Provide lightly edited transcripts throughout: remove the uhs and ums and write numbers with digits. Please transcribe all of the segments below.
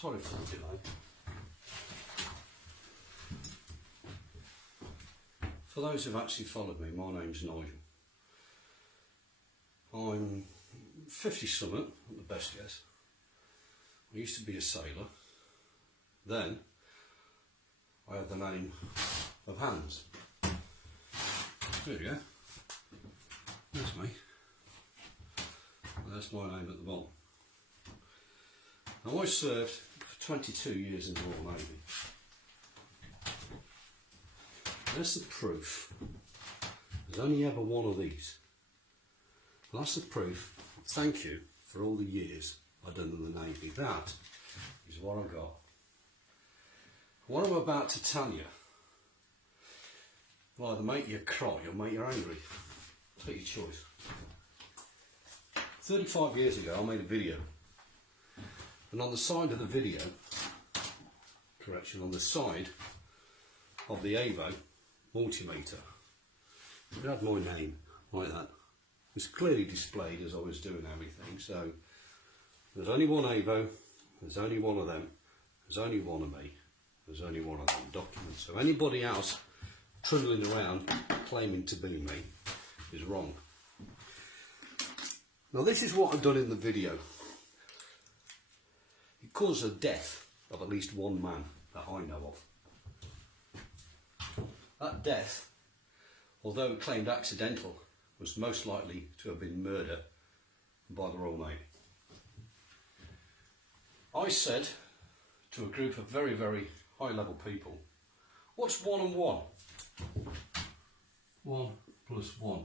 Sorry for the delay. For those who've actually followed me, my name's Nigel. I'm 50 something, at the best guess. I used to be a sailor. Then I had the name of Hans. There you go. That's me. And that's my name at the bottom. Now I served for 22 years in the Royal Navy. That's the proof. There's only ever one of these. That's the proof. Thank you for all the years I've done in the Navy. That is what I got. What I'm about to tell you will either make you cry or make you angry. Take your choice. 35 years ago I made a video, and on the side of the video, on the side of the Avo multimeter, it had my name like that. It was clearly displayed as I was doing everything. So there's only one Avo, there's only one of them, there's only one of me, there's only one of them documents. So anybody else trundling around claiming to be me is wrong. Now this is what I've done in the video. It caused the death of at least one man that I know of. That death, although claimed accidental, was most likely to have been murder by the Royal Navy. I said to a group of very, very high level people, what's 1 and 1? 1 plus 1.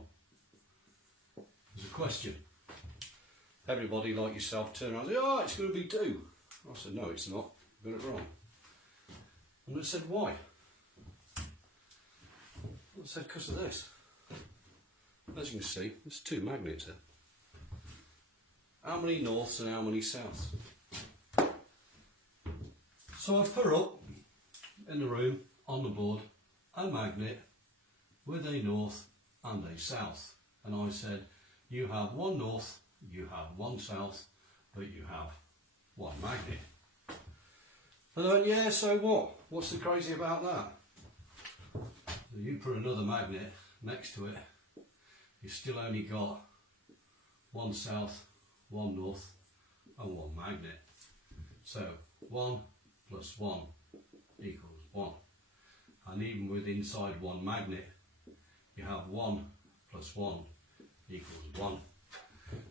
There's a question. Everybody like yourself turned around and said, oh, it's going to be 2. I said, no, it's not. You got it wrong. And I said, why? I said, because of this. As you can see, there's 2 magnets here. How many norths and how many souths? So I put up in the room, on the board, a magnet with a north and a south. And I said, you have 1 north, you have 1 south, but you have 1 magnet. And I went, yeah, so what? What's the crazy about that? So you put another magnet next to it, you've still only got 1 south, 1 north, and 1 magnet. So 1 plus 1 equals 1. And even with inside 1 magnet, you have 1 plus 1 equals 1.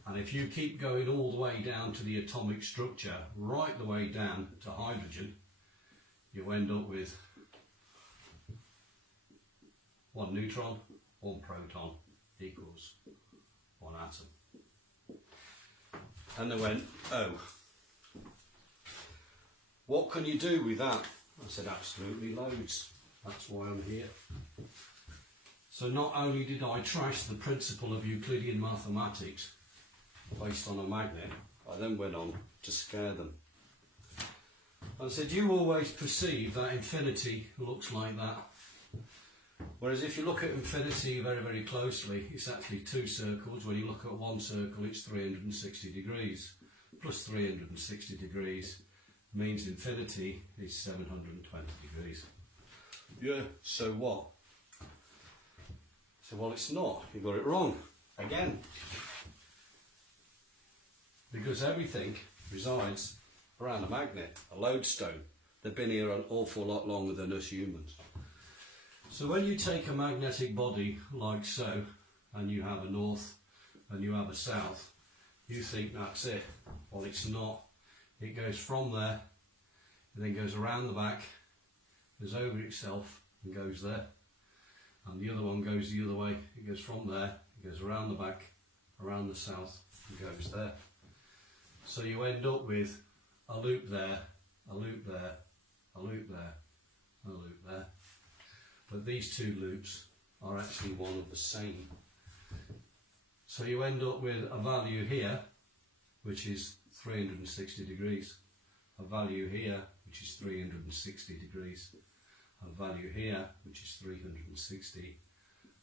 And if you keep going all the way down to the atomic structure, right the way down to hydrogen, you end up with 1 neutron, 1 proton equals 1 atom. And they went, oh, what can you do with that? I said, absolutely loads. That's why I'm here. So not only did I trash the principle of Euclidean mathematics based on a magnet, I then went on to scare them. I said, you always perceive that infinity looks like that. Whereas if you look at infinity very, very closely, it's actually 2 circles. When you look at 1 circle, it's 360 degrees. Plus 360 degrees means infinity is 720 degrees. Yeah, so what? So, well, it's not. You got it wrong. Again. Because everything resides around a magnet, a lodestone. They've been here an awful lot longer than us humans. So when you take a magnetic body like so, and you have a north and you have a south, you think that's it. Well, it's not. It goes from there, and then goes around the back, goes over itself and goes there. And the other one goes the other way. It goes from there, it goes around the back, around the south, and goes there. So you end up with a loop there, a loop there, a loop there, a loop there. But these 2 loops are actually one of the same. So you end up with a value here, which is 360 degrees, a value here, which is 360 degrees, a value here, which is 360,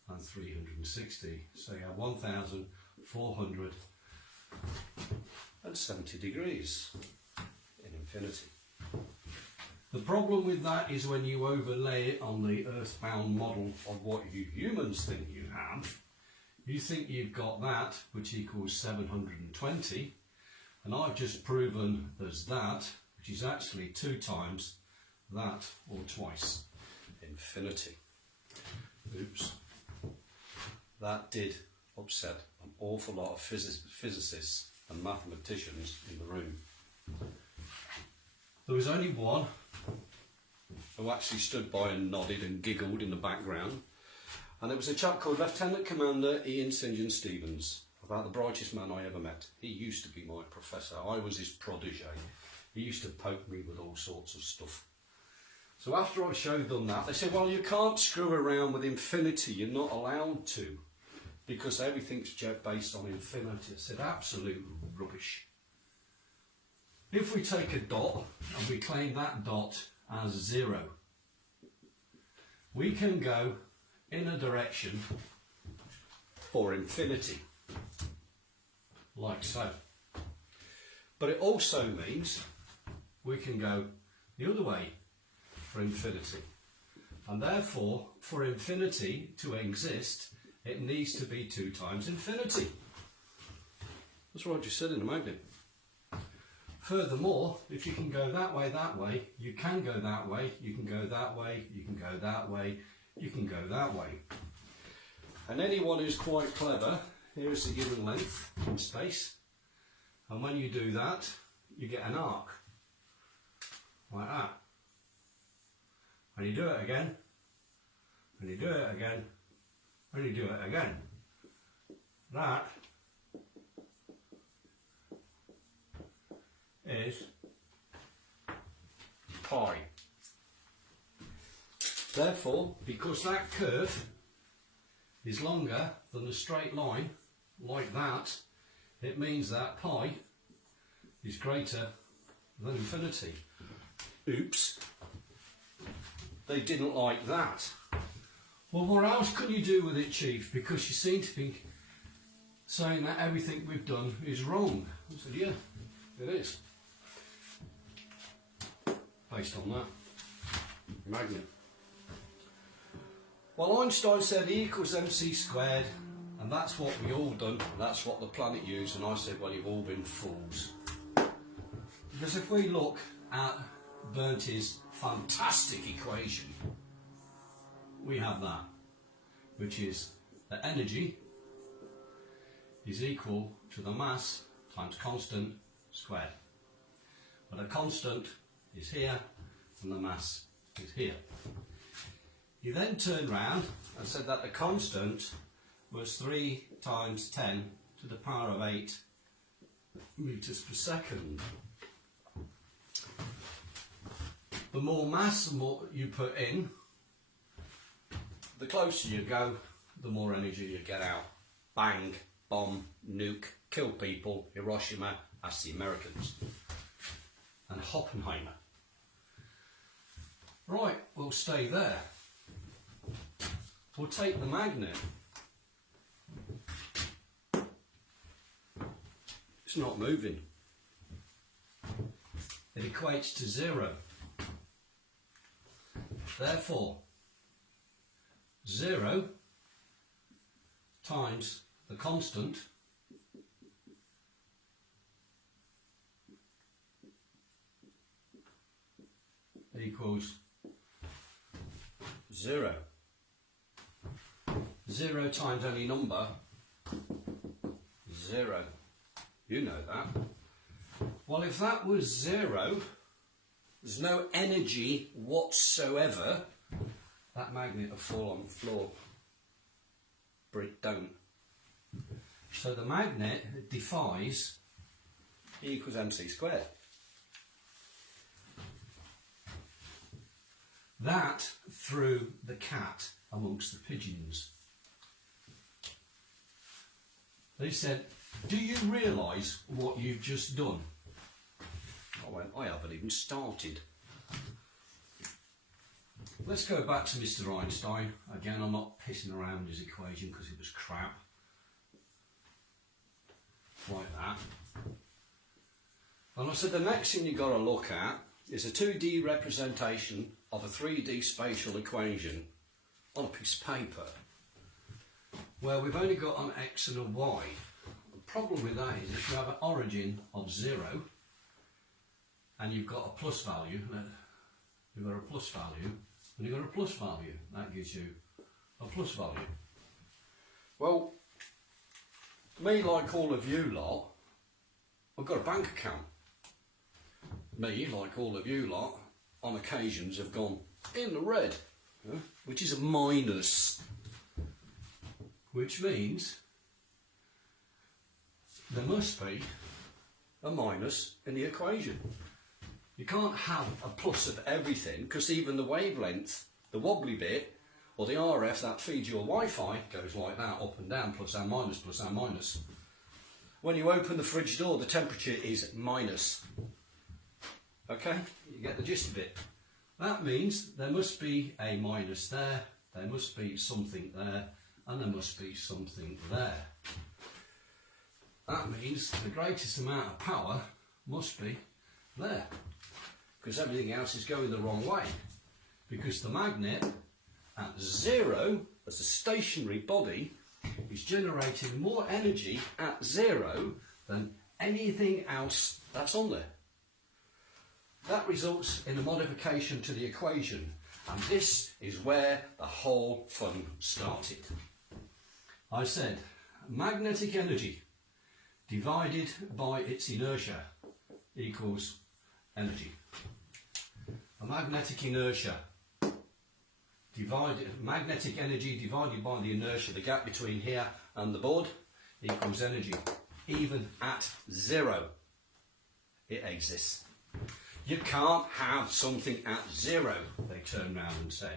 and 360. So you have 1,470 degrees in infinity. The problem with that is when you overlay it on the earthbound model of what you humans think you have, you think you've got that, which equals 720, and I've just proven there's that, which is actually 2 times that, or twice infinity. Oops. That did upset an awful lot of physicists and mathematicians in the room. There was only one who actually stood by and nodded and giggled in the background, and it was a chap called Lieutenant Commander Ian St John Stevens, about the brightest man I ever met. He used to be my professor. I was his protege. He used to poke me with all sorts of stuff. So after I showed them that, they said, well, you can't screw around with infinity. You're not allowed to, because everything's based on infinity. I said, absolute rubbish. If we take a dot and we claim that dot as 0, we can go in a direction for infinity, like so. But it also means we can go the other way for infinity. And therefore, for infinity to exist, it needs to be 2 times infinity. That's what I just said in the magnet. Furthermore, if you can go that way, you can go that way, you can go that way, you can go that way, you can go that way. And anyone who's quite clever, here is the given length in space. And when you do that, you get an arc, like that. And you do it again, and you do it again, and you do it again. That is pi. Therefore, because that curve is longer than a straight line, like that, it means that pi is greater than infinity. Oops. They didn't like that. Well, what else can you do with it, Chief? Because you seem to be saying that everything we've done is wrong. I said, yeah, it is. Based on that magnet. Well, Einstein said E equals mc squared, and that's what we all done, and that's what the planet used, and I said, well, you've all been fools. Because if we look at Bernti's fantastic equation, we have that, which is that energy is equal to the mass times constant squared. But a constant is here and the mass is here. You then turned round and said that the constant was 3 times 10 to the power of 8 meters per second. The more mass you put in, the closer you go, the more energy you get out. Bang, bomb, nuke, kill people, Hiroshima, that's the Americans. And Oppenheimer. Right, we'll stay there. We'll take the magnet. It's not moving. It equates to 0. Therefore, 0 times the constant equals 0. 0 times any number, 0. You know that. Well, if that was 0, there's no energy whatsoever, that magnet will fall on the floor. But it don't. So the magnet defies E equals mc squared. That threw the cat amongst the pigeons. They said, do you realise what you've just done? I went, I haven't even started. Let's go back to Mr. Einstein. Again, I'm not pissing around his equation because it was crap. Like that. And I said, the next thing you've got to look at is a 2D representation of a 3D spatial equation on a piece of paper where we've only got an x and a y. The problem with that is if you have an origin of 0 and you've got a plus value, you've got a plus value, and you've got a plus value, that gives you a plus value. Well, me, like all of you lot, I've got a bank account. Me, like all of you lot, on occasions have gone in the red, which is a minus. Which means there must be a minus in the equation. You can't have a plus of everything, because even the wavelength, the wobbly bit, or the RF that feeds your Wi-Fi goes like that, up and down, plus and minus, plus and minus. When you open the fridge door, the temperature is minus. Okay, you get the gist of it. That means there must be a minus there, there must be something there, and there must be something there. That means the greatest amount of power must be there, because everything else is going the wrong way. Because the magnet at 0, as a stationary body, is generating more energy at 0 than anything else that's on there. That results in a modification to the equation, and this is where the whole fun started. I said magnetic energy divided by its inertia equals energy. A magnetic inertia magnetic energy divided by the inertia, the gap between here and the board, equals energy. Even at 0, it exists. You can't have something at 0, they turn round and say.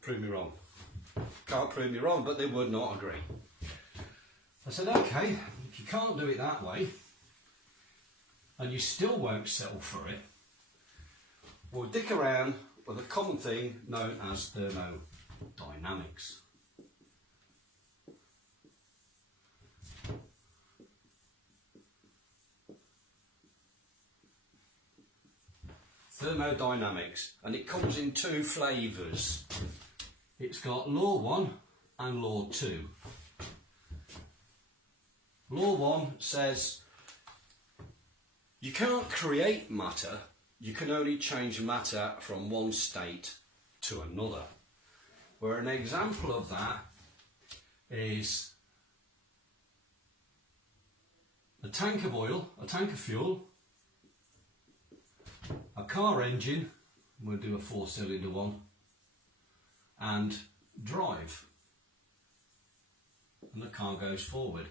Prove me wrong. Can't prove me wrong, but they would not agree. I said, okay, if you can't do it that way, and you still won't settle for it, we'll dick around with a common thing known as thermodynamics. Thermodynamics, and it comes in 2 flavours. It's got law 1 and law 2. Law 1 says you can't create matter, you can only change matter from one state to another. Where an example of that is a tank of oil, a tank of fuel, a car engine, we'll do a 4-cylinder one, and drive, and the car goes forward.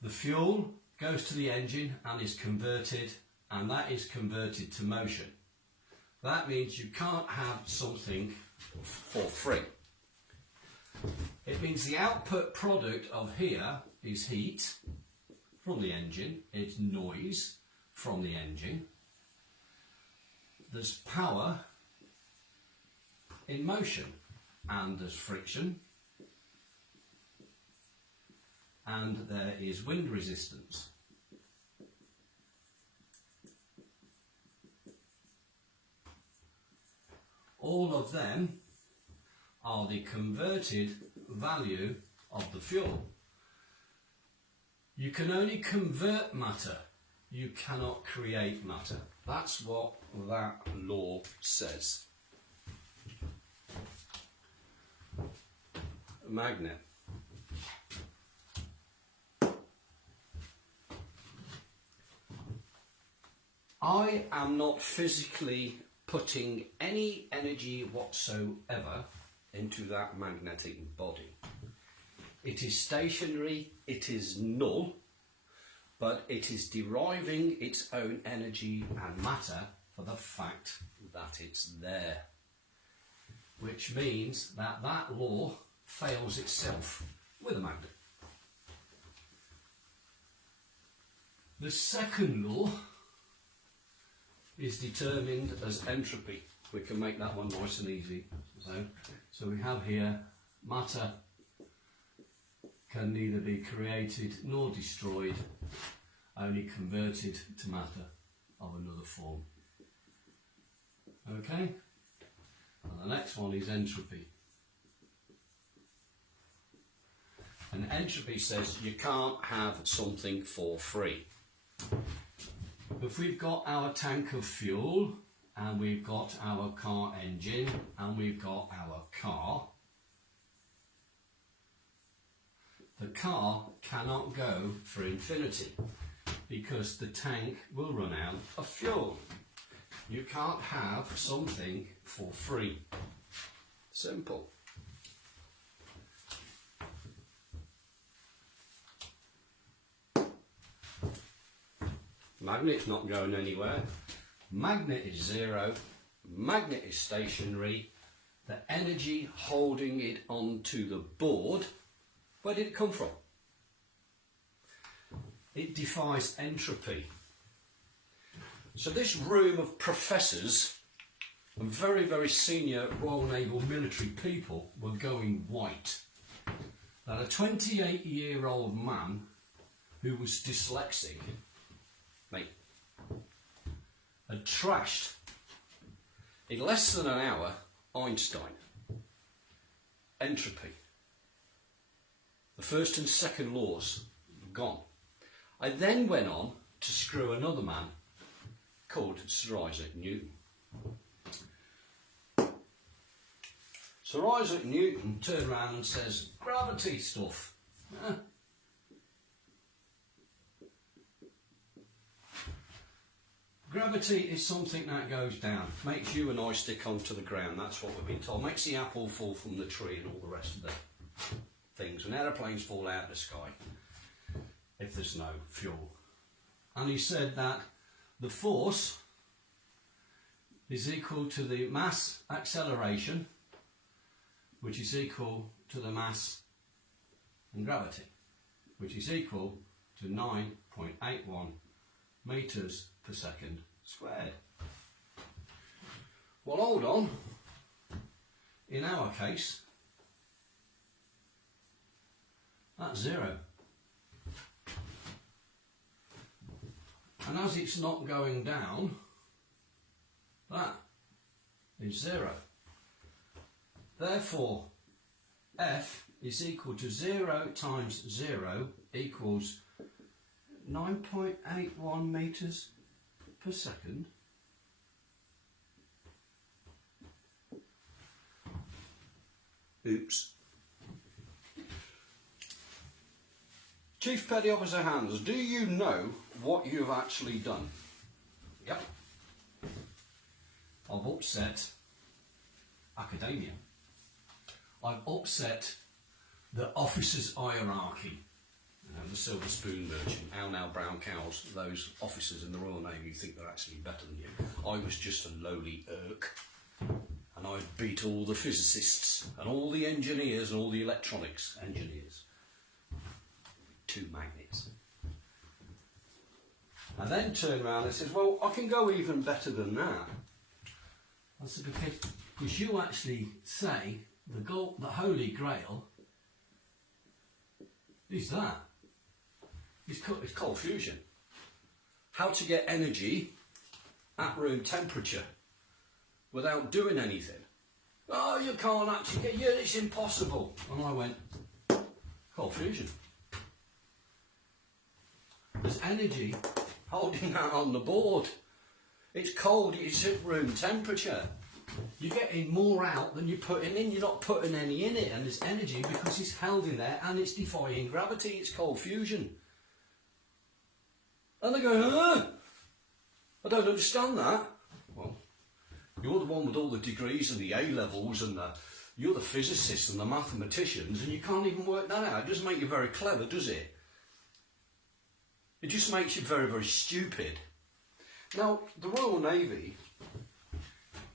The fuel goes to the engine and is converted, and that is converted to motion. That means you can't have something for free. It means the output product of here is heat from the engine, it's noise from the engine, there's power in motion, and there's friction, and there is wind resistance. All of them are the converted value of the fuel. You can only convert matter, you cannot create matter. That's what that law says. A magnet. I am not physically putting any energy whatsoever into that magnetic body. It is stationary, it is null, but it is deriving its own energy and matter for the fact that it's there. Which means that that law fails itself with a magnet. The second law is determined as entropy. We can make that one nice and easy. So we have here matter can neither be created nor destroyed, only converted to matter of another form. Okay? And the next one is entropy. And entropy says you can't have something for free. If we've got our tank of fuel, and we've got our car engine, and we've got our car, the car cannot go for infinity because the tank will run out of fuel. You can't have something for free. Simple. Magnet's not going anywhere. Magnet is zero. Magnet is stationary. The energy holding it onto the board, where did it come from? It defies entropy. So this room of professors and very, very senior Royal Naval military people were going white. That a 28-year-old man who was dyslexic, mate, had trashed in less than an hour Einstein, entropy. The first and second laws gone. I then went on to screw another man called Sir Isaac Newton. Sir Isaac Newton turned around and says, gravity stuff. Gravity is something that goes down, makes you and I stick onto the ground, that's what we've been told. Makes the apple fall from the tree and all the rest of the things. When aeroplanes fall out of the sky, if there's no fuel. And he said that the force is equal to the mass acceleration, which is equal to the mass and gravity, which is equal to 9.81 metres per second squared. Well, hold on. In our case, that's zero. And as it's not going down, that is zero. Therefore, F is equal to 0 times 0 equals 9.81 metres per second. Oops. Chief Petty Officer Hans, do you know what you've actually done? Yep. I've upset academia. I've upset the officers' hierarchy. You know, the silver spoon merchant, how now brown cows, those officers in the Royal Navy think they're actually better than you. I was just a lowly irk. And I beat all the physicists and all the engineers and all the electronics engineers. 2 magnets. And then turned around and says, well, I can go even better than that. I said, because you actually say the Holy Grail is that. It's cold fusion. How to get energy at room temperature without doing anything. Oh, you can't actually get, yeah, it's impossible. And I went, cold fusion. There's energy holding that on the board. It's cold, it's at room temperature. You're getting more out than you're putting in. You're not putting any in it, and there's energy because it's held in there and it's defying gravity. It's cold fusion. And they go, I don't understand that. Well, you're the one with all the degrees and the A levels and you're the physicists and the mathematicians, and you can't even work that out. It doesn't make you very clever, does it? It just makes you very, very stupid. Now, the Royal Navy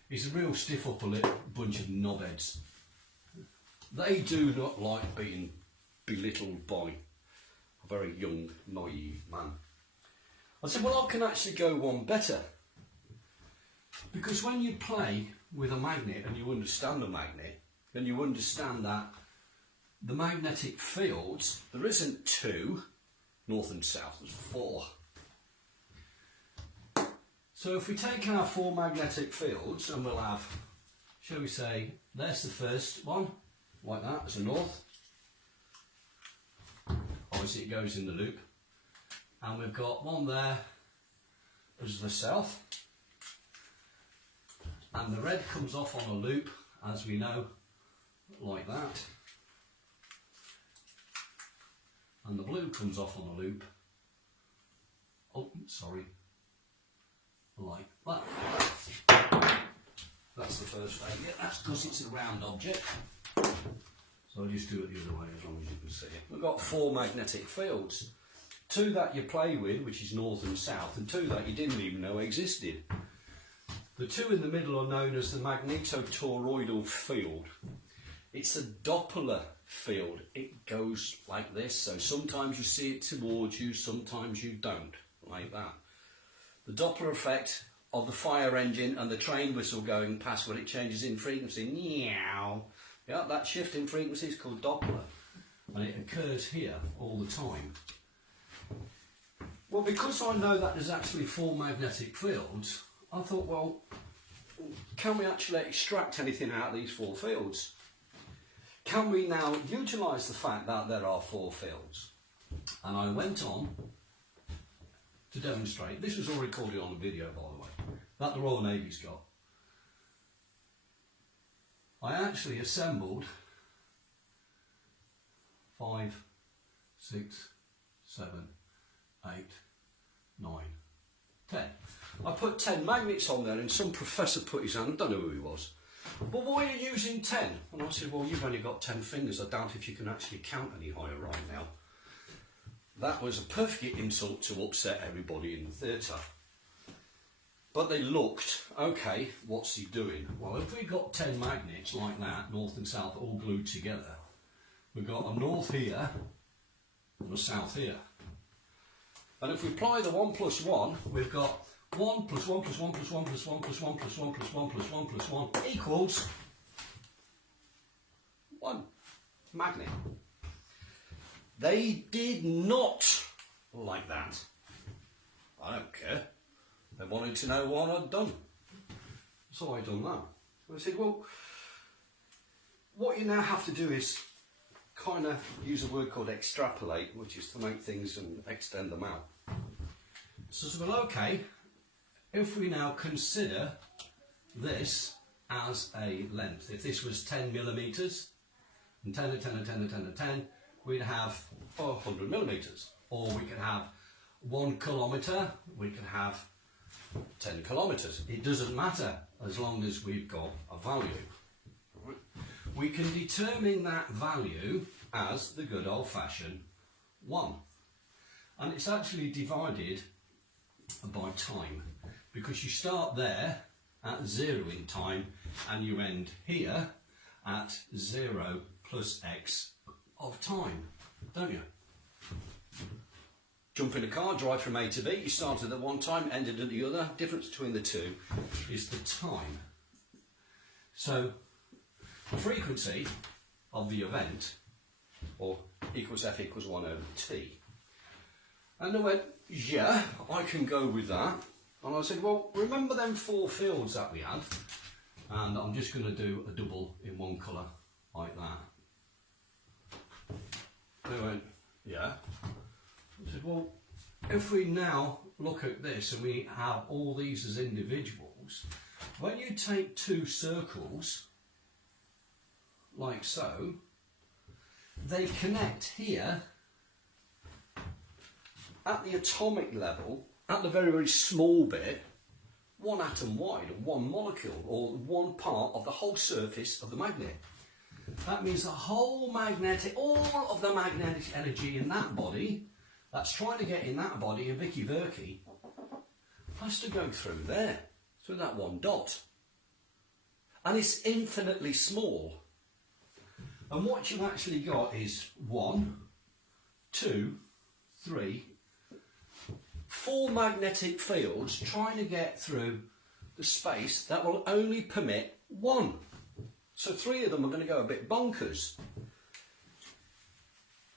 is a real stiff upper lip bunch of knobheads. They do not like being belittled by a very young, naive man. I said, well, I can actually go one better. Because when you play with a magnet and you understand the magnet, then you understand that the magnetic fields, there isn't 2, north and south, there's 4. So if we take our 4 magnetic fields, and we'll have, shall we say, there's the first one, like that, as a north. Obviously it goes in the loop. And we've got one there as the south. And the red comes off on a loop, as we know, like that. And the blue comes off on a loop, oh, sorry, like that. That's the first failure. That's because it's a round object. So I'll just do it the other way as long as you can see it. We've got 4 magnetic fields. 2 that you play with, which is north and south, and 2 that you didn't even know existed. The 2 in the middle are known as the magnetotoroidal field. It's a Doppler field. It goes like this, so sometimes you see it towards you, sometimes you don't, like that. The Doppler effect of the fire engine and the train whistle going past when it changes in frequency, meow. Yeah, that shift in frequency is called Doppler, and it occurs here all the time. Well, because I know that there's actually 4 magnetic fields, I thought, well, can we actually extract anything out of these 4 fields? Can we now utilise the fact that there are 4 fields? And I went on to demonstrate, this was all recorded on a video by the way, that the Royal Navy's got. I actually assembled 5, 6, 7, 8, 9, 10. I put 10 magnets on there and some professor put his hand, I don't know who he was. But why are you using 10? And I said, well, you've only got 10 fingers. I doubt if you can actually count any higher right now. That was a perfect insult to upset everybody in the theatre. But they looked, okay, what's he doing? Well, if we got 10 magnets like that, north and south, all glued together, we've got a north here and a south here. And if we apply the 1 plus 1, we've got 1 plus 1 plus 1 plus 1 plus 1 plus 1 plus 1 plus 1 plus 1 plus 1 equals 1 magnet. They did not like that. I don't care. They wanted to know what I'd done. So I done that. So I said, well, what you now have to do is kind of use a word called extrapolate, which is to make things and extend them out. So I said, well, okay, if we now consider this as a length, if this was 10 millimetres, and 10 and 10 and 10 and 10 and 10, we'd have 100 millimetres. Or we could have 1 kilometre, we could have 10 kilometres. It doesn't matter as long as we've got a value. Right. We can determine that value as the good old-fashioned 1. And it's actually divided by time, because you start there at 0 in time and you end here at 0 plus x of time, don't you? Jump in a car, drive from A to B, you started at one time, ended at the other. Difference between the two is the time. So the frequency of the event, or equals F equals 1 over T. And I went, yeah, I can go with that. And I said, well, remember them 4 fields that we had? And I'm just going to do a double in one colour, like that. They went, yeah. I said, well, if we now look at this and we have all these as individuals, when you take 2 circles, like so, they connect here at the atomic level, at the very, very small bit, 1 atom wide, 1 molecule, or 1 part of the whole surface of the magnet. That means the whole magnetic, all of the magnetic energy in that body, that's trying to get in that body, in Vicky Verky, has to go through there, through that 1 dot. And it's infinitely small. And what you've actually got is 1, 2, 3, 4 magnetic fields trying to get through the space that will only permit 1. So 3 of them are going to go a bit bonkers.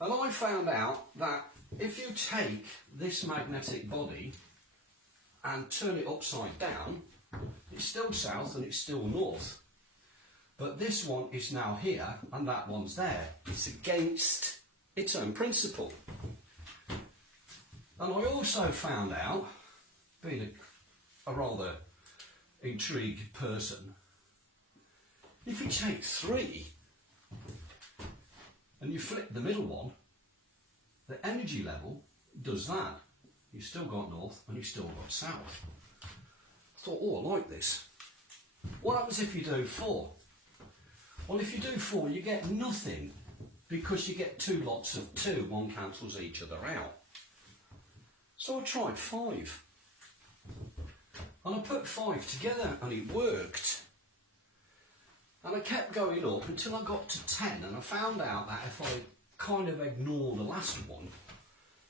And I found out that if you take this magnetic body and turn it upside down, it's still south and it's still north. But this one is now here and that one's there. It's against its own principle. And I also found out, being a rather intrigued person, if you take 3 and you flip the middle one, the energy level does that. You've still got north and you've still got south. I thought, oh, I like this. What happens if you do 4? Well, if you do 4, you get nothing because you get 2 lots of 2. One cancels each other out. So I tried 5. And I put 5 together and it worked. And I kept going up until I got to 10, and I found out that if I kind of ignore the last one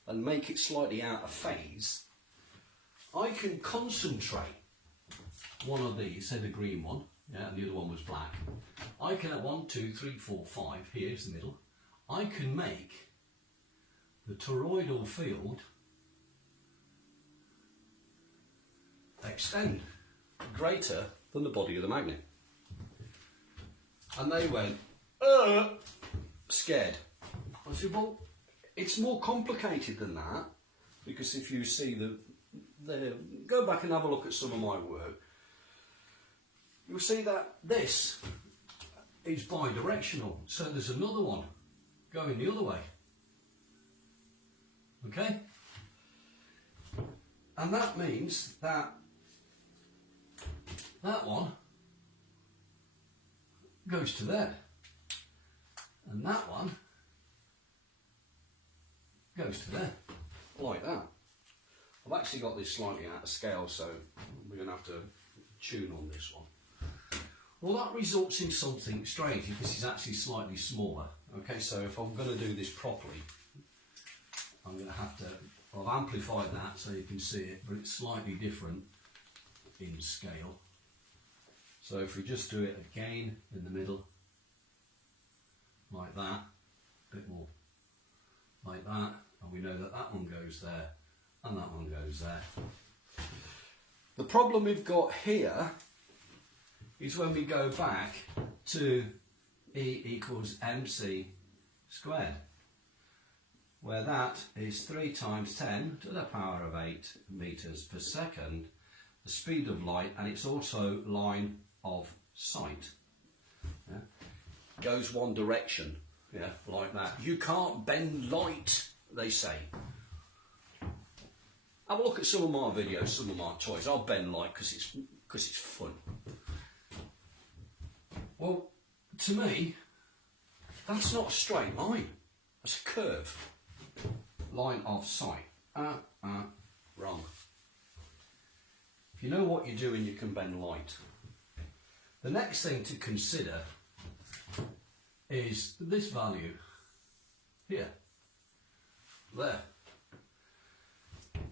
and make it slightly out of phase, I can concentrate one of these, say the green one, yeah, and the other one was black. I can, at 1, 2, 3, 4, 5, here's the middle, I can make the toroidal field extend greater than the body of the magnet. And they went, scared. I said, well, it's more complicated than that, because if you see go back and have a look at some of my work, you'll see that this is bidirectional. So there's another one going the other way. Okay? And that means that that one goes to there, and that one goes to there, like that. I've actually got this slightly out of scale, so we're going to have to tune on this one. Well, that results in something strange because it's actually slightly smaller. Okay, so if I'm going to do this properly, I'm going to have to, I've amplified that so you can see it, but it's slightly different in scale. So if we just do it again in the middle, like that, a bit more like that, and we know that that one goes there and that one goes there. The problem we've got here is when we go back to E equals mc squared, where that is 3 times 10 to the power of 8 meters per second, the speed of light, and it's also line of sight. Yeah. Goes one direction, yeah, like that. You can't bend light, they say. Have a look at some of my videos, some of my toys. I'll bend light because it's fun. Well, to me, that's not a straight line. That's a curve. Line of sight. Wrong. If you know what you're doing, you can bend light. The next thing to consider is this value here, there.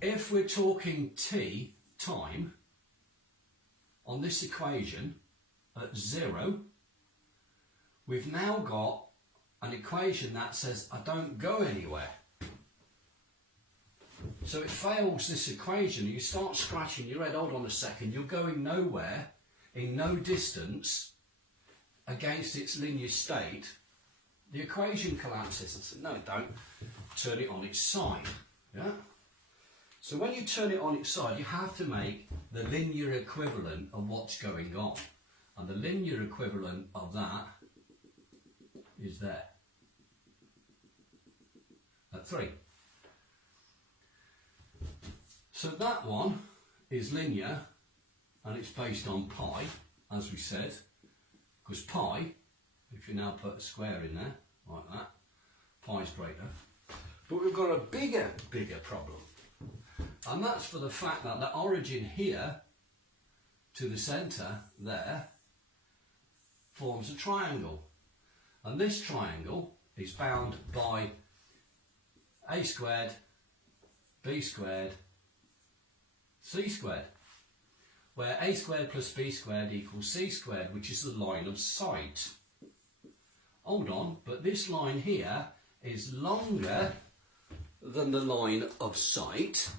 If we're talking t, time, on this equation at 0, we've now got an equation that says I don't go anywhere. So it fails this equation. You start scratching your head, hold on a second, you're going nowhere, in no distance, against its linear state. The equation collapses. I said, no, don't. Turn it on its side. Yeah? So when you turn it on its side, you have to make the linear equivalent of what's going on. And the linear equivalent of that is there. At 3. So that one is linear, and it's based on pi, as we said, because pi, if you now put a square in there, like that, pi is greater. But we've got a bigger problem. And that's for the fact that the origin here to the centre there forms a triangle. And this triangle is bound by a squared, b squared, c squared, where a squared plus b squared equals c squared, which is the line of sight. Hold on, but this line here is longer than the line of sight,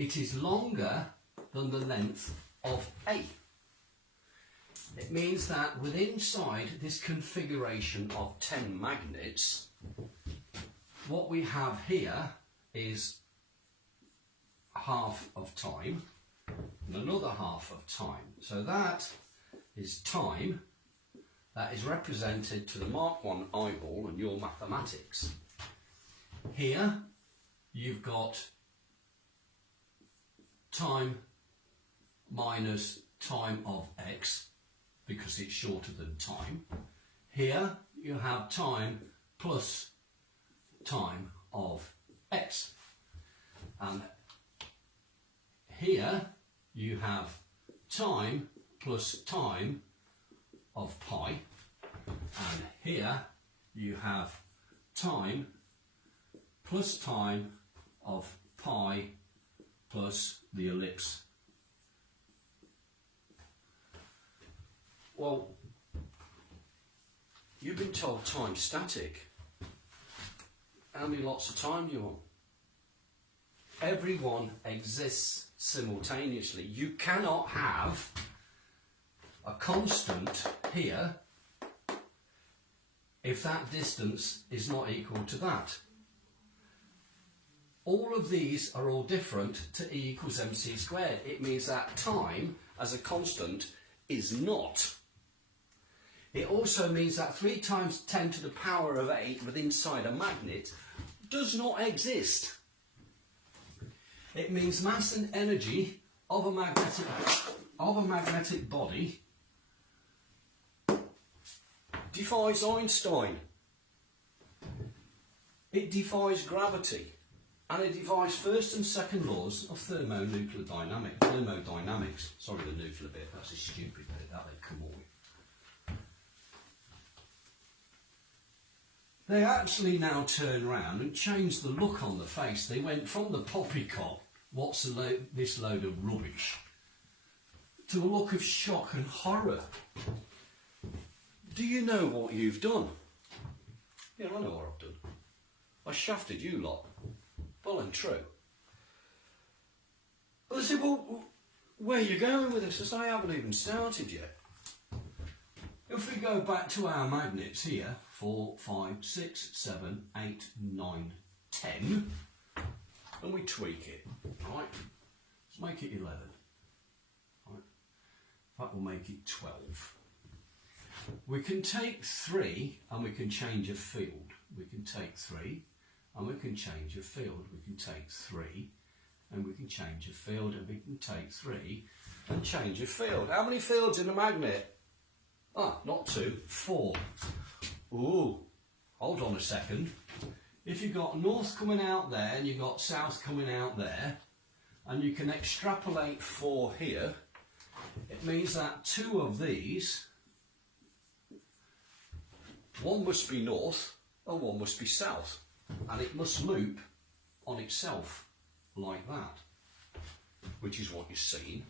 it is longer than the length of A. It means that within inside this configuration of 10 magnets, what we have here is half of time and another half of time. So that is time that is represented to the Mark 1 eyeball and your mathematics. Here you've got time minus time of x, because it's shorter than time. Here you have time plus time of x. And here you have time plus time of pi. And here you have time plus time of pi plus the ellipse. Well, you've been told time's static. How many lots of time do you want? Everyone exists simultaneously. You cannot have a constant here if that distance is not equal to that. All of these are all different to E equals mc squared. It means that time as a constant is not. It also means that 3 times 10 to the power of 8 within inside a magnet does not exist. It means mass and energy of a magnetic body defies Einstein. It defies gravity, and it defies first and second laws of thermodynamics. Sorry, the nuclear bit, that's a stupid bit, that they've come all. They actually now turn around and change the look on the face. They went from the poppycock, what's this load of rubbish, to a look of shock and horror. Do you know what you've done? Yeah, I know what I've done. I shafted you lot. Well and true. Well, they said, well, where are you going with this? I said, I haven't even started yet. If we go back to our magnets here, 4, 5, 6, 7, 8, 9, 10, and we tweak it, right? Let's make it 11. Right? That will make it 12. We can take 3 and we can change a field. We can take 3 and we can change a field. We can take 3 and we can change a field, and we can take 3 and change a field. How many fields in a magnet? Ah, not 2, 4. Ooh, hold on a second. If you've got north coming out there and you've got south coming out there, and you can extrapolate 4 here, it means that 2 of these, one must be north and one must be south, and it must loop on itself like that, which is what you've seen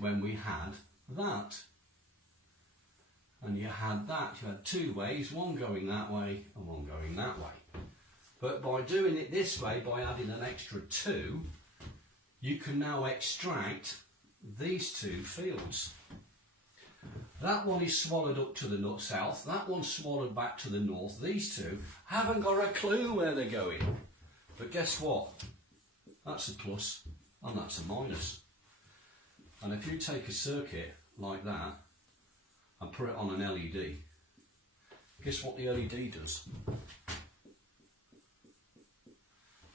when we had that. And you had that, you had 2 ways, one going that way and one going that way. But by doing it this way, by adding an extra 2, you can now extract these 2 fields. That one is swallowed up to the south, that one's swallowed back to the north. These 2 haven't got a clue where they're going. But guess what? That's a plus and that's a minus. And if you take a circuit like that and put it on an LED, guess what the LED does?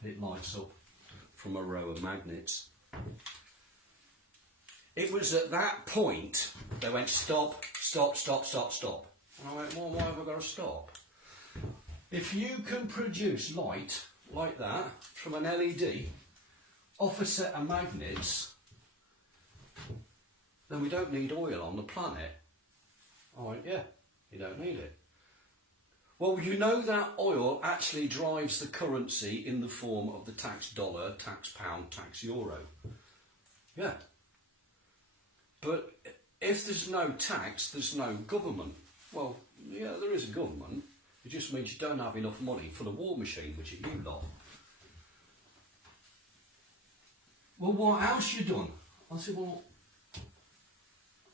It lights up from a row of magnets. It was at that point they went stop, stop, stop, stop, stop. And I went, well, why have I got to stop? If you can produce light like that from an LED off a set of magnets, then we don't need oil on the planet. I went, yeah, you don't need it. Well, you know that oil actually drives the currency in the form of the tax dollar, tax pound, tax euro. Yeah. But if there's no tax, there's no government. Well, yeah, there is a government. It just means you don't have enough money for the war machine, which are you lot. well, what else you done? I said, well,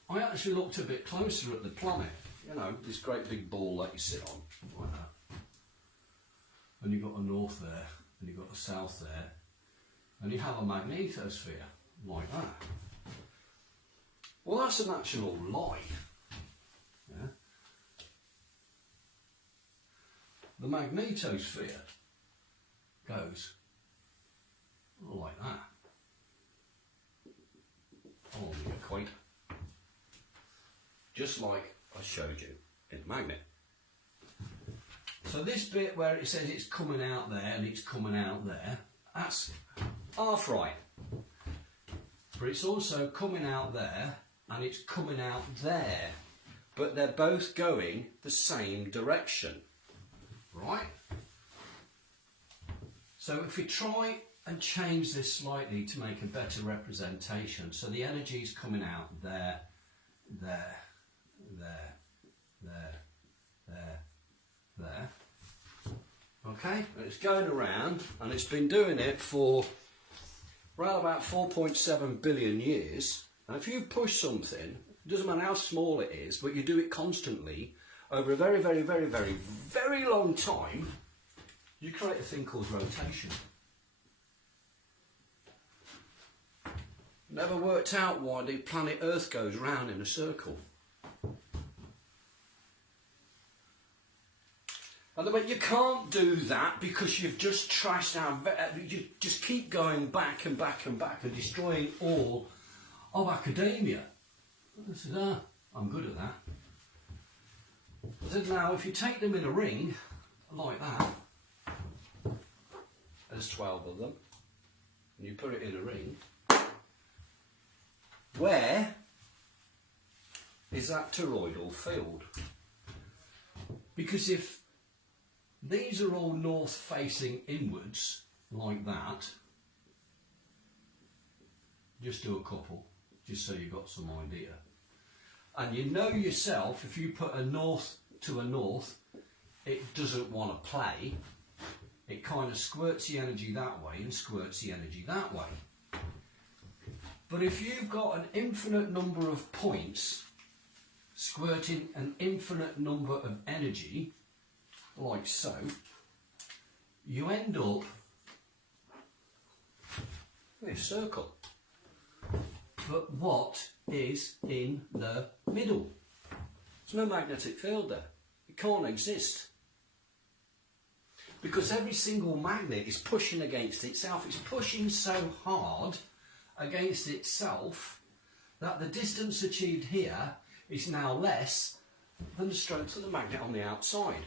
I actually looked a bit closer at the planet. You know, this great big ball that you sit on, like that. And you've got a north there, and you've got a south there, and you have a magnetosphere, like that. Well, that's an actual lie. Yeah? The magnetosphere goes like that, along the equator. Just like I showed you in the magnet. So this bit where it says it's coming out there and it's coming out there, that's half right. But it's also coming out there and it's coming out there. But they're both going the same direction. Right? So if we try and change this slightly to make a better representation, so the energy is coming out there, there, there, there, there, there. Okay, and it's going around, and it's been doing it for around about 4.7 billion years. And if you push something, it doesn't matter how small it is, but you do it constantly over a very, very, very, very, very long time, you create a thing called rotation. Never worked out why the planet Earth goes round in a circle. And they went, you can't do that because you've just trashed our... You just keep going back and back and back and destroying all of academia. I said, I'm good at that. I said, now, if you take them in a ring, like that, there's 12 of them, and you put it in a ring, where is that toroidal field? Because if these are all north facing inwards, like that, just do a couple, just so you've got some idea. And you know yourself, if you put a north to a north, it doesn't want to play. It kind of squirts the energy that way and squirts the energy that way. But if you've got an infinite number of points squirting an infinite number of energy, like so, you end up with a circle. But what is in the middle? There's no magnetic field there. It can't exist. Because every single magnet is pushing against itself. It's pushing so hard against itself that the distance achieved here is now less than the strength of the magnet on the outside.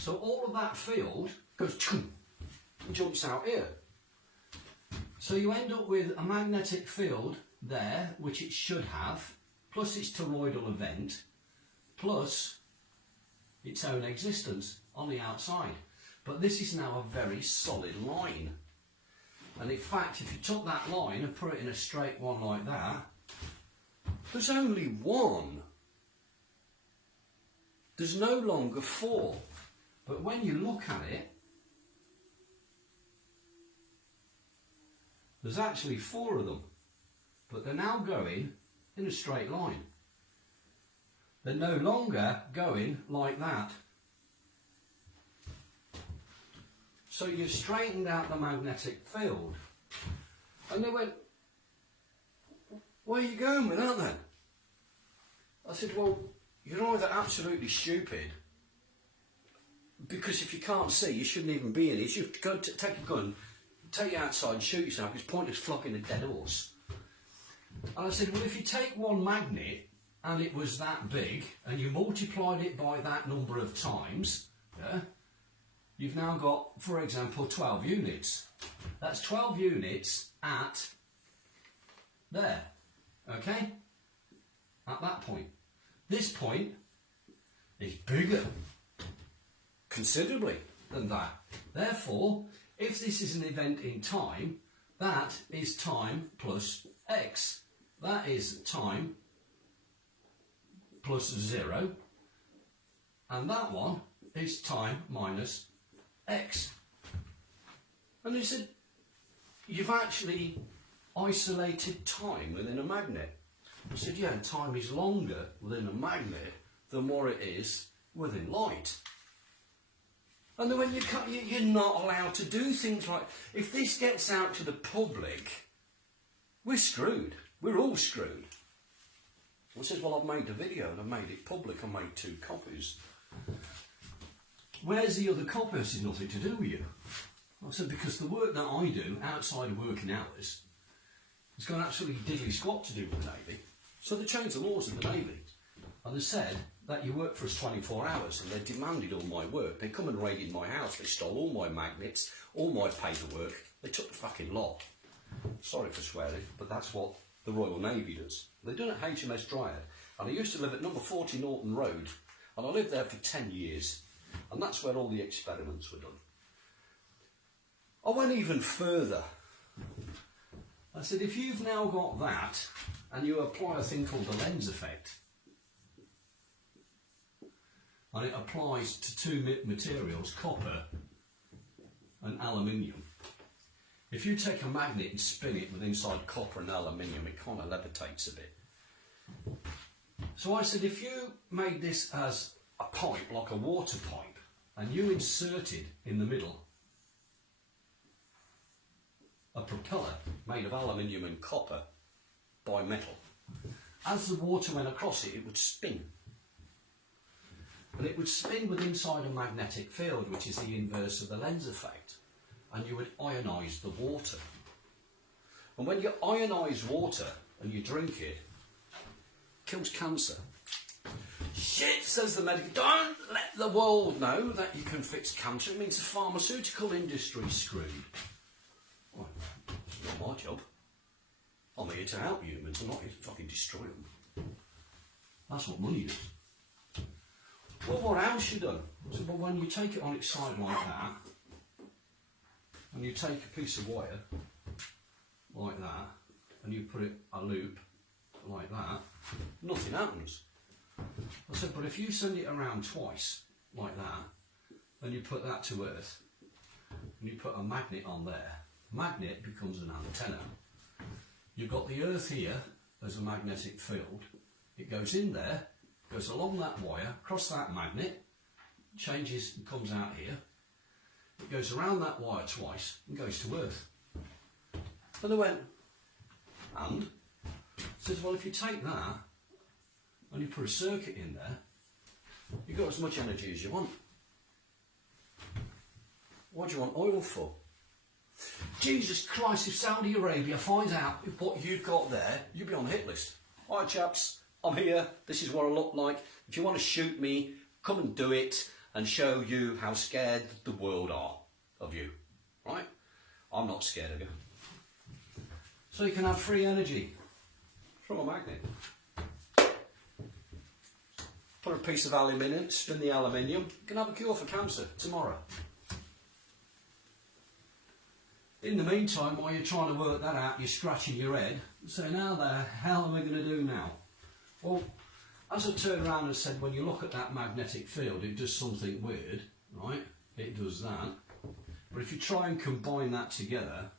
So all of that field goes and jumps out here. So you end up with a magnetic field there, which it should have, plus its toroidal event, plus its own existence on the outside. But this is now a very solid line. And in fact, if you took that line and put it in a straight one like that, there's only one. There's no longer four. But when you look at it, there's actually four of them. But they're now going in a straight line. They're no longer going like that. So you've straightened out the magnetic field. And they went, where are you going with that then? I said, well, you're either absolutely stupid, because if you can't see, you shouldn't even be in it. You should go take a gun, take you outside and shoot yourself, because pointless flogging a dead horse. And I said, well, if you take one magnet and it was that big, and you multiplied it by that number of times, yeah, you've now got, for example, 12 units. That's 12 units at there, okay? At that point. This point is bigger, considerably, than that. Therefore, if this is an event in time, that is time plus x. That is time plus 0. And that one is time minus x. And they said, you've actually isolated time within a magnet. I said, yeah, time is longer within a magnet than what it is within light. And then when you're not allowed to do things like, if this gets out to the public, we're screwed. We're all screwed. I says, well, I've made the video and I've made it public. I made 2 copies. Where's the other copy? I said, nothing to do with you. I said, because the work that I do outside of working hours has got absolutely diddly squat to do with the Navy. So they changed the laws of the Navy. And they said that you work for us 24 hours, and they demanded all my work. They come and raided my house. They stole all my magnets, all my paperwork. They took the fucking lot. Sorry for swearing, but that's what the Royal Navy does. They done it at HMS Dryad. And I used to live at number 40 Norton Road, and I lived there for 10 years. And that's where all the experiments were done. I went even further. I said, if you've now got that, and you apply a thing called the lens effect, and it applies to 2 materials, copper and aluminium. If you take a magnet and spin it with inside copper and aluminium, it kind of levitates a bit. So I said, if you made this as a pipe, like a water pipe, and you inserted in the middle a propeller made of aluminium and copper bimetal, as the water went across it, it would spin. And it would spin with inside a magnetic field, which is the inverse of the lens effect. And you would ionise the water. And when you ionise water and you drink it, it kills cancer. Shit, says the medical. Don't let the world know that you can fix cancer. It means the pharmaceutical industry's screwed. Well, it's not my job. I'm here to help humans. I'm not here to fucking destroy them. That's what money does. Well, what else you done? So, but when you take it on its side like that, and you take a piece of wire like that, and you put it a loop like that, nothing happens. I said, but if you send it around twice like that, and you put that to Earth, and you put a magnet on there, magnet becomes an antenna. You've got the Earth here as a magnetic field. It goes in there, goes along that wire, across that magnet, changes and comes out here. It goes around that wire twice and goes to Earth. And I went, and? I said, well, if you take that and you put a circuit in there, you've got as much energy as you want. What do you want oil for? Jesus Christ, if Saudi Arabia finds out what you've got there, you'll be on the hit list. All right, chaps, I'm here. This is what I look like. If you want to shoot me, come and do it and show you how scared the world are of you. Right? I'm not scared of you. So you can have free energy from a magnet. Put a piece of aluminium, spin the aluminium, you can have a cure for cancer tomorrow. In the meantime, while you're trying to work that out, you're scratching your head, saying, how the hell am I going to do now? Well, as I turned around and said, when you look at that magnetic field, it does something weird, right? It does that. But if you try and combine that together,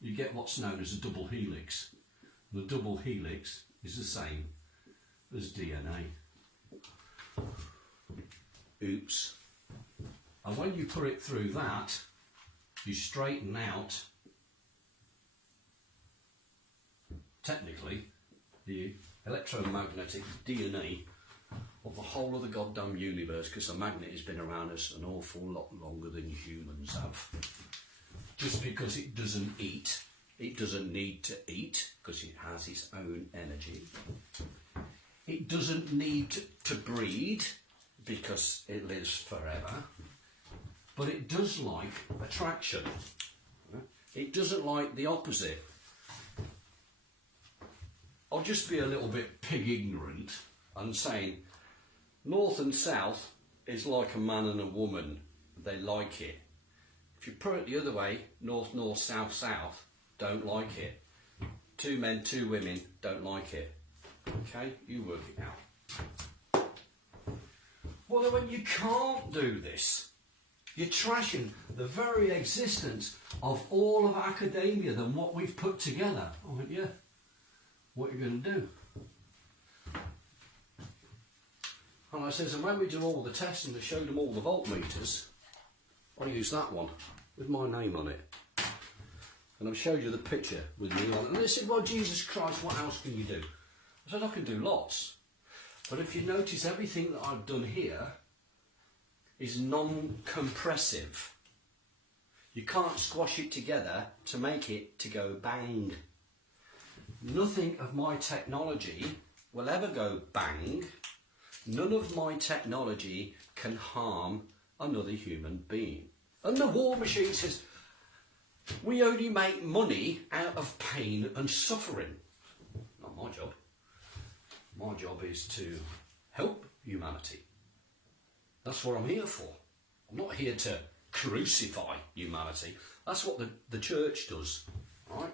you get what's known as a double helix. The double helix is the same as DNA. Oops. And when you put it through that, you straighten out, technically, the electromagnetic DNA of the whole of the goddamn universe, because the magnet has been around us an awful lot longer than humans have. Just because it doesn't eat, it doesn't need to eat, because it has its own energy. It doesn't need to breed, because it lives forever. But it does like attraction. It doesn't like the opposite. I'll just be a little bit pig ignorant and saying north and south is like a man and a woman. They like it. If you put it the other way, north, north, south, south, don't like it. 2 men, 2 women, don't like it. Okay, you work it out. Well, when you can't do this, You're trashing the very existence of all of academia than what we've put together. I went, yeah, what are you going to do? And I says, and when we do all the tests and I showed them all the voltmeters, I used that one with my name on it. And I've showed you the picture with me on it. And they said, well, Jesus Christ, what else can you do? I said, I can do lots. But if you notice, everything that I've done here is non-compressive. You can't squash it together to make it to go bang. Nothing of my technology will ever go bang. None of my technology can harm another human being. And the war machine says, we only make money out of pain and suffering. Not my job. My job is to help humanity. That's what I'm here for. I'm not here to crucify humanity. That's what the church does. Right?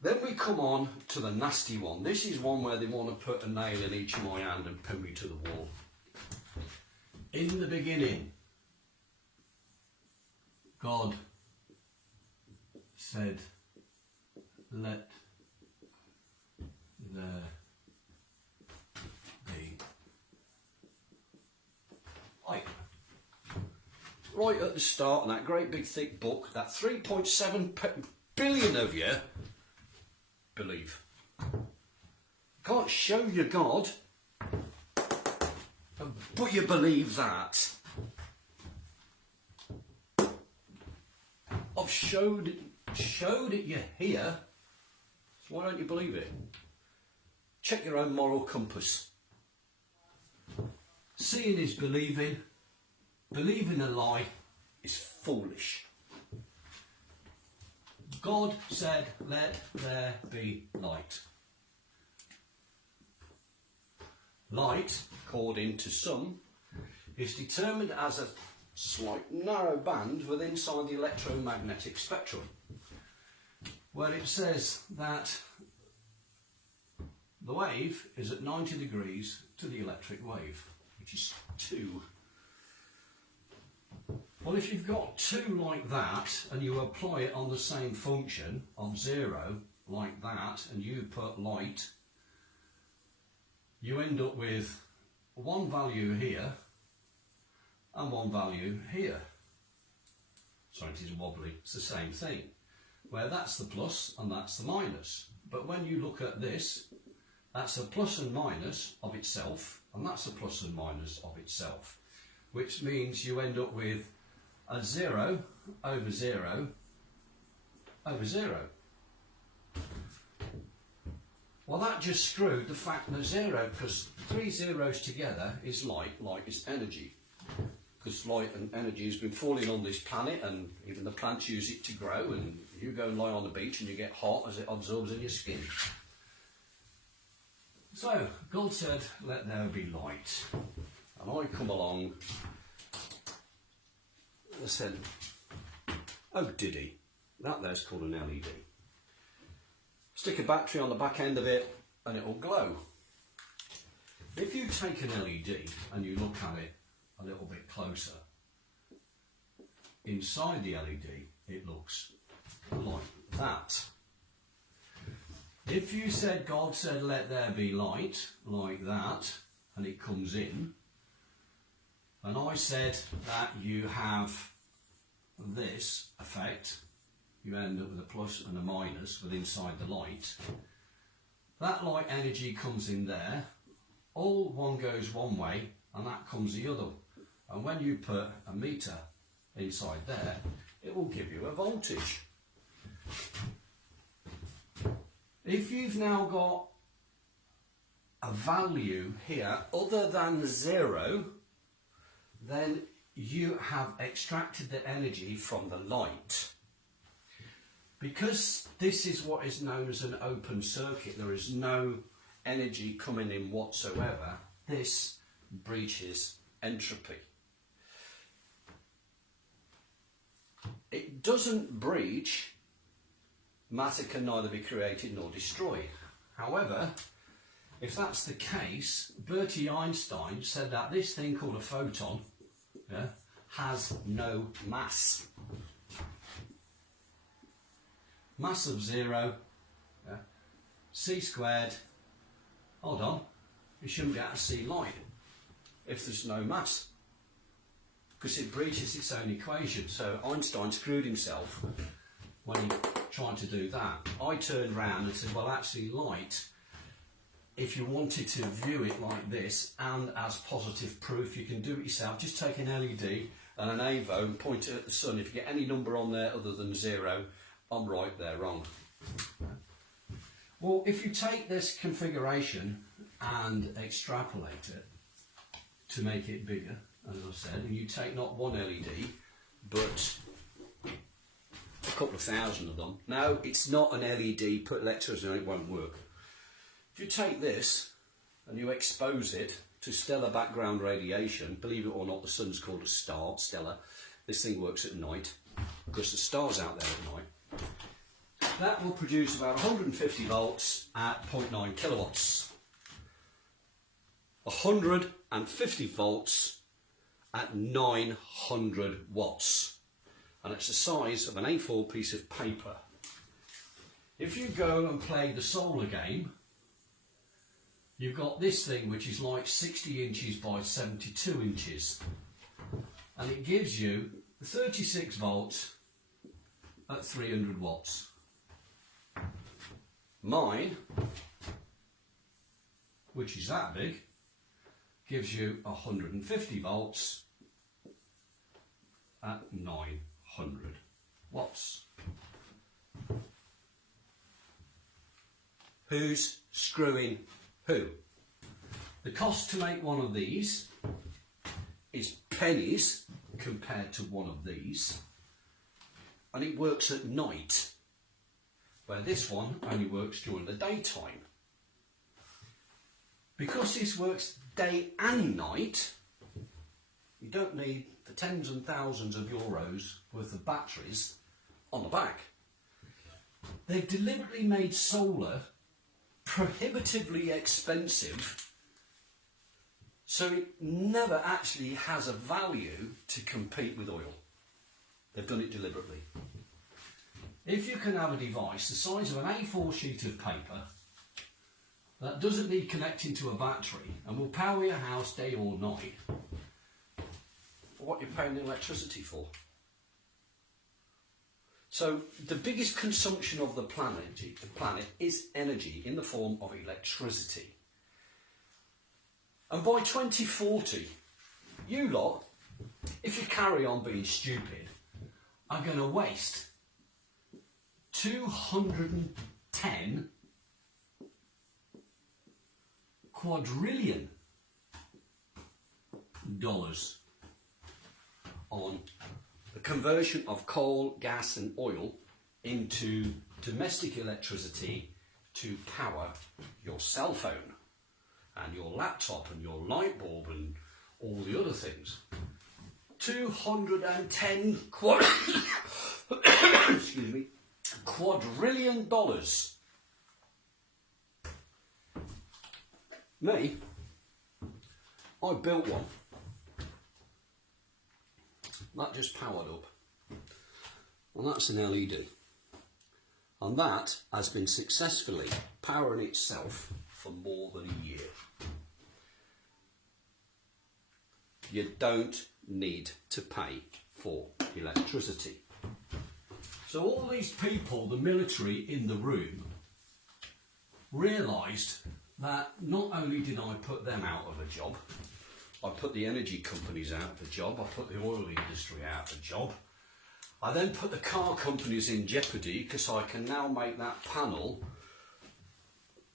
Then we come on to the nasty one. This is one where they want to put a nail in each of my hand and pin me to the wall. In the beginning, God said, let there be light. Right at the start, in that great big thick book, that 3.7 billion of you believe. Can't show you God, but you believe that. I've showed it you here, so why don't you believe it? Check your own moral compass. Seeing is believing. Believing a lie is foolish. God said, let there be light. Light, according to some, is determined as a slight narrow band within inside the electromagnetic spectrum, where it says that the wave is at 90 degrees to the electric wave, which is 2. Well, if you've got 2 like that and you apply it on the same function of 0 like that, and you put light, you end up with one value here and one value here. Sorry, it is wobbly. It's the same thing, where that's the plus and that's the minus. But when you look at this, that's a plus and minus of itself, and that's a plus and minus of itself, which means you end up with a 0 over 0 over 0. Well, that just screwed the fact that 0, because 3 zeros together is light, light is energy. Because light and energy has been falling on this planet, and even the plants use it to grow, and you go and lie on the beach and you get hot as it absorbs in your skin. So, God said, let there be light. And I come along, I said, oh did he? That there's called an LED. Stick a battery on the back end of it and it will glow. If you take an LED and you look at it a little bit closer, inside the LED it looks like that. If you said, God said let there be light, like that, and it comes in, and I said that you have this effect, you end up with a plus and a minus with inside the light, that light energy comes in there, all one goes one way and that comes the other, and when you put a meter inside there, it will give you a voltage. If you've now got a value here other than 0, then you have extracted the energy from the light. Because this is what is known as an open circuit, there is no energy coming in whatsoever, this breaches entropy. It doesn't breach. Matter can neither be created nor destroyed. However, if that's the case, Bertie Einstein said that this thing called a photon, yeah, has no mass. Mass of 0, c squared, hold on, you shouldn't be able to see light if there's no mass, because it breaches its own equation. So Einstein screwed himself when he tried to do that. I turned round and said, well, actually light, if you wanted to view it like this and as positive proof, you can do it yourself. Just take an LED and an AVO and point it at the sun. If you get any number on there other than 0, I'm right, they're wrong. Well, if you take this configuration and extrapolate it to make it bigger, as I said, and you take not one LED, but a couple of thousand of them. Now, it's not an LED, put electricity on it, won't work. If you take this and you expose it to stellar background radiation, believe it or not, the sun's called a star, stellar. This thing works at night, because the star's out there at night. That will produce about 150 volts at 0.9 kilowatts. 150 volts at 900 watts. And it's the size of an A4 piece of paper. If you go and play the solar game, you've got this thing which is like 60 inches by 72 inches. And it gives you 36 volts at 300 watts. Mine, which is that big, gives you 150 volts at 900 watts. Who's screwing who? The cost to make one of these is pennies compared to one of these, and it works at night, where this one only works during the daytime. Because this works day and night, you don't need the tens and thousands of euros worth of batteries on the back. They've deliberately made solar prohibitively expensive, so it never actually has a value to compete with oil. They've done it deliberately. If you can have a device the size of an A4 sheet of paper that doesn't need connecting to a battery and will power your house day or night, what you're paying the electricity for. So the biggest consumption of the planet is energy in the form of electricity. And by 2040, you lot, if you carry on being stupid, are going to waste 210 quadrillion dollars on the conversion of coal, gas and oil into domestic electricity to power your cell phone and your laptop and your light bulb and all the other things. 210 excuse me, quadrillion dollars. Me, I built one. That just powered up. And that's an LED. And that has been successfully powering itself for more than a year. You don't need to pay for electricity. So all these people, the military in the room, realised that not only did I put them out of a job, I put the energy companies out of a job, I put the oil industry out of a job, I then put the car companies in jeopardy because I can now make that panel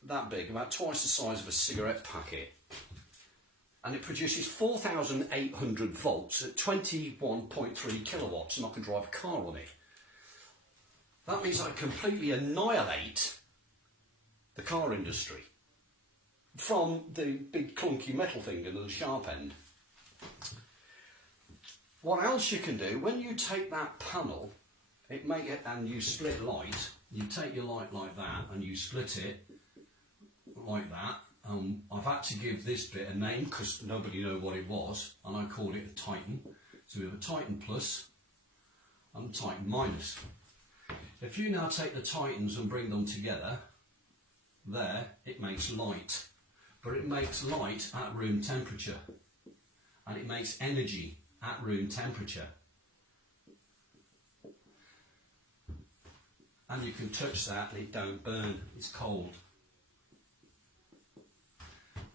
that big, about twice the size of a cigarette packet, and it produces 4,800 volts at 21.3 kilowatts, and I can drive a car on it. That means I completely annihilate the car industry from the big clunky metal thing and the sharp end. What else you can do, when you take that panel and you split light, you take your light like that and you split it like that. I've had to give this bit a name because nobody knew what it was, and I called it a Titan. So we have a Titan plus and a Titan minus. If you now take the Titans and bring them together, there it makes light. But it makes light at room temperature. And it makes energy at room temperature. And you can touch that and it don't burn, it's cold.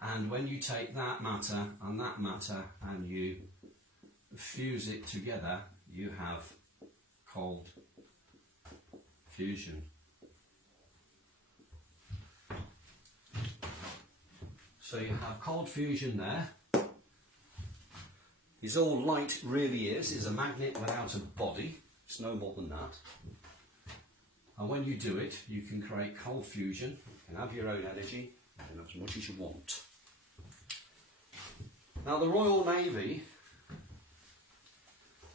And when you take that matter and you fuse it together, you have cold fusion. So you have cold fusion there. Is all light really is a magnet without a body. It's no more than that. And when you do it, you can create cold fusion. You can have your own energy and as much as you want. Now the Royal Navy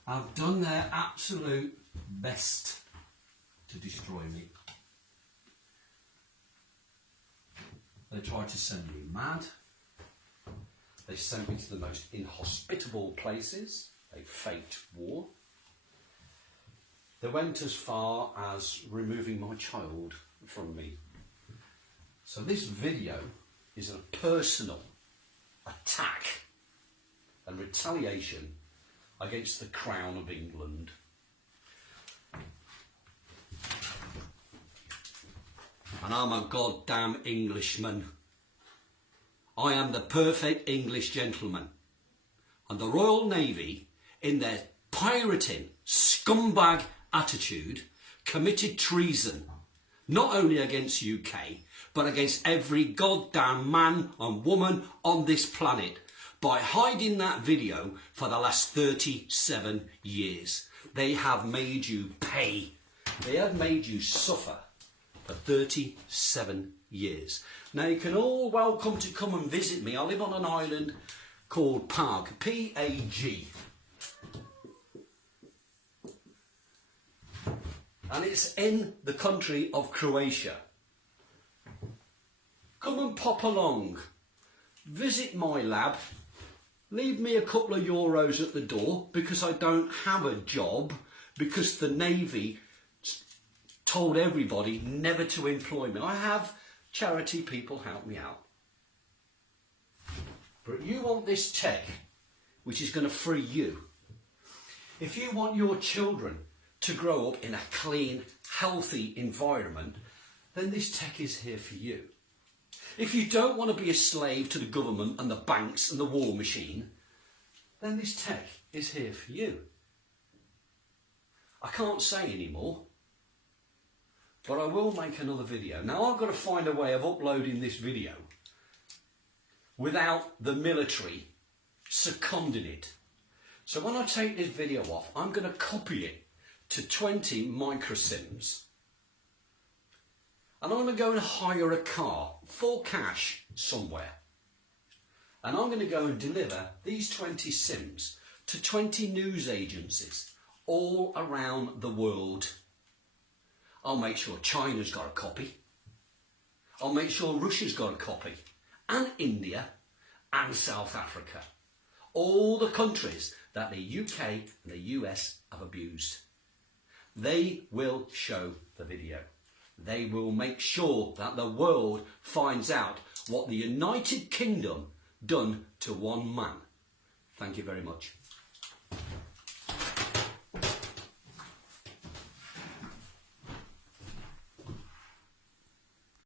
have done their absolute best to destroy me. They tried to send me mad. They sent me to the most inhospitable places. They faked war. They went as far as removing my child from me. So this video is a personal attack and retaliation against the Crown of England. And I'm a goddamn Englishman. I am the perfect English gentleman. And the Royal Navy, in their pirating, scumbag attitude, committed treason, not only against UK, but against every goddamn man and woman on this planet, by hiding that video for the last 37 years. They have made you pay. They have made you suffer for 37 years. Now you can all welcome to come and visit me. I live on an island called Pag, P-A-G. And it's in the country of Croatia. Come and pop along. Visit my lab. Leave me a couple of euros at the door because I don't have a job, because the Navy told everybody never to employ me. I have charity people help me out. But you want this tech, which is going to free you. If you want your children to grow up in a clean, healthy environment, then this tech is here for you. If you don't want to be a slave to the government and the banks and the war machine, then this tech is here for you. I can't say anymore, but I will make another video. Now I've got to find a way of uploading this video without the military seconding it. So when I take this video off, I'm going to copy it to 20 microsims. And I'm going to go and hire a car for cash somewhere. And I'm going to go and deliver these 20 sims to 20 news agencies all around the world. I'll make sure China's got a copy. I'll make sure Russia's got a copy. And India and South Africa. All the countries that the UK and the US have abused. They will show the video. They will make sure that the world finds out what the United Kingdom done to one man. Thank you very much.